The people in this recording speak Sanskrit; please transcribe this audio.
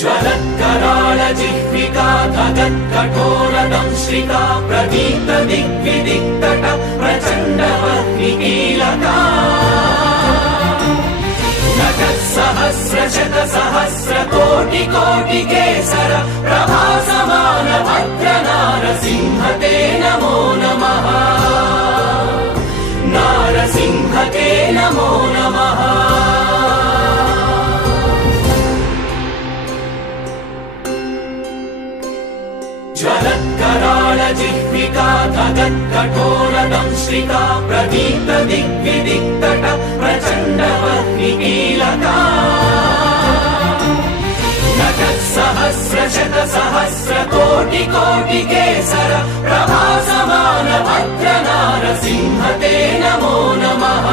ज्वलत्कराळ जिह्विका धगत्कठोरदंश्रिका प्रदीप्त दिग्विदिक्तट प्रचण्डवह्निकीलका नटत्सहस्रशत सहस्रकोटिकोटिकेसर प्रभासमान भद्रनारसिंह ते नमो नमः। नारसिंह ते नमो नमः। ज्वलत्कराळ जिह्विका धगत्कठोरदंश्रिका प्रदीप्त दिग्विदिक्तट प्रचण्डवह्निकीलका नटत्सहस्रशत सहस्रकोटिकोटिकेसर प्रभासमान भद्रनारसिंह ते नमो नमः।